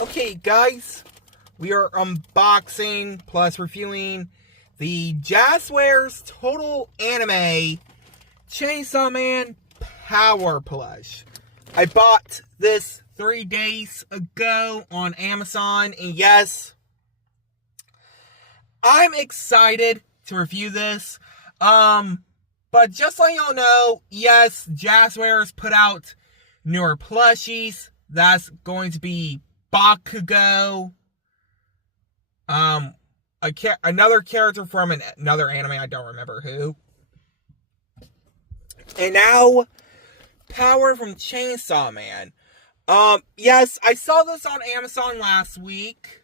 Okay, guys, we are unboxing plus reviewing the Jazwares Total Anime Chainsaw Man Power Plush. I bought this 3 days ago on Amazon, and yes, I'm excited to review this. But just so y'all know, yes, Jazwares put out newer plushies. That's going to be Bakugo, another character from another anime, I don't remember who. And now, Power from Chainsaw Man. Yes, I saw this on Amazon last week,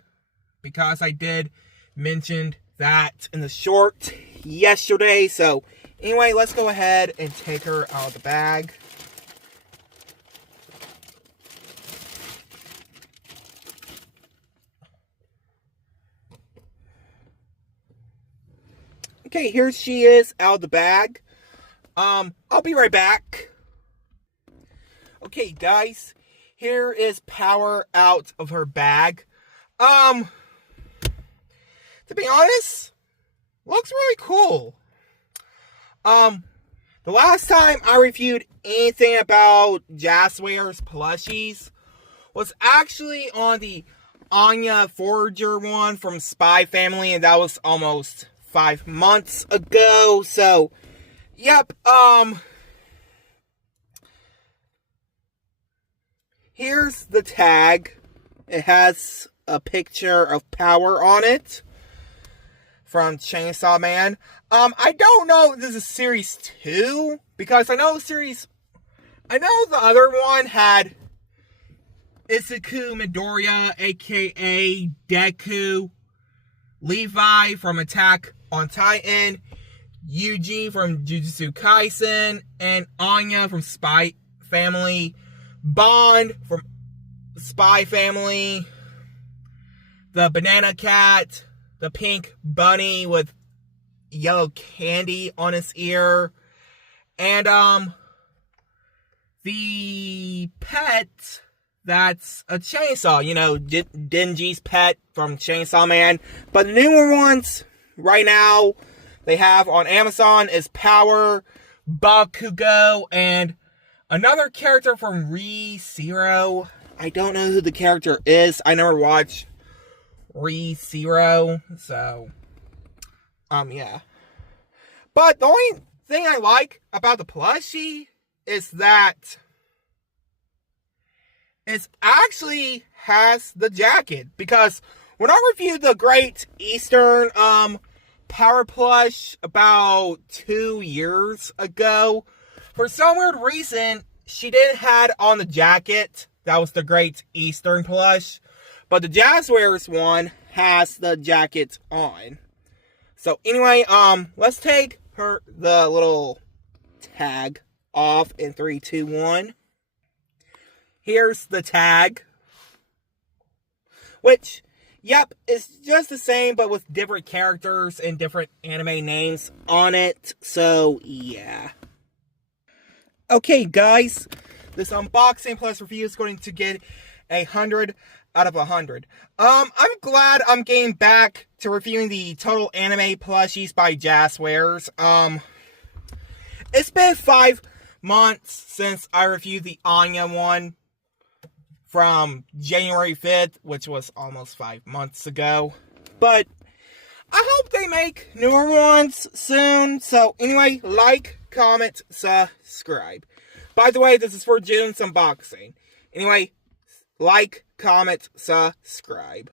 because I did mention that in the short yesterday. So, anyway, let's go ahead and take her out of the bag. Okay, here she is out of the bag. I'll be right back. Okay, guys, here is Power out of her bag. To be honest, looks really cool. The last time I reviewed anything about Jazwares plushies was actually on the Anya Forager one from Spy Family, and that was almost 5 months ago. So, yep, here's the tag. It has a picture of Power on it from Chainsaw Man. I don't know if this is series 2, because I know the other one had Isuku Midoriya, aka Deku, Levi from Attack on Titan, Yuji from Jujutsu Kaisen, and Anya from Spy Family, Bond from Spy Family, the Banana Cat, the pink bunny with yellow candy on his ear, and the pet that's a chainsaw, you know, Denji's pet from Chainsaw Man. But the newer ones right now they have on Amazon is Power, Bakugo, and another character from Re:Zero. I don't know who the character is. I never watched Re:Zero, so yeah. But the only thing I like about the plushie is that it actually has the jacket, because when I reviewed the Great Eastern Power Plush about 2 years ago, for some weird reason she didn't have on the jacket. That was the Great Eastern Plush. But the Jazwares one has the jacket on. So anyway, let's take the little tag off in 3, 2, 1. Here's the tag, which, yep, it's just the same, but with different characters and different anime names on it. So yeah. Okay, guys, this unboxing plus review is going to get 100 out of 100. I'm glad I'm getting back to reviewing the Total Anime plushies by Jazwares. It's been 5 months since I reviewed the Anya one from January 5th, which was almost 5 months ago. But I hope they make newer ones soon. So anyway, like, comment, subscribe. By the way, this is for June's unboxing. Anyway, like, comment, subscribe.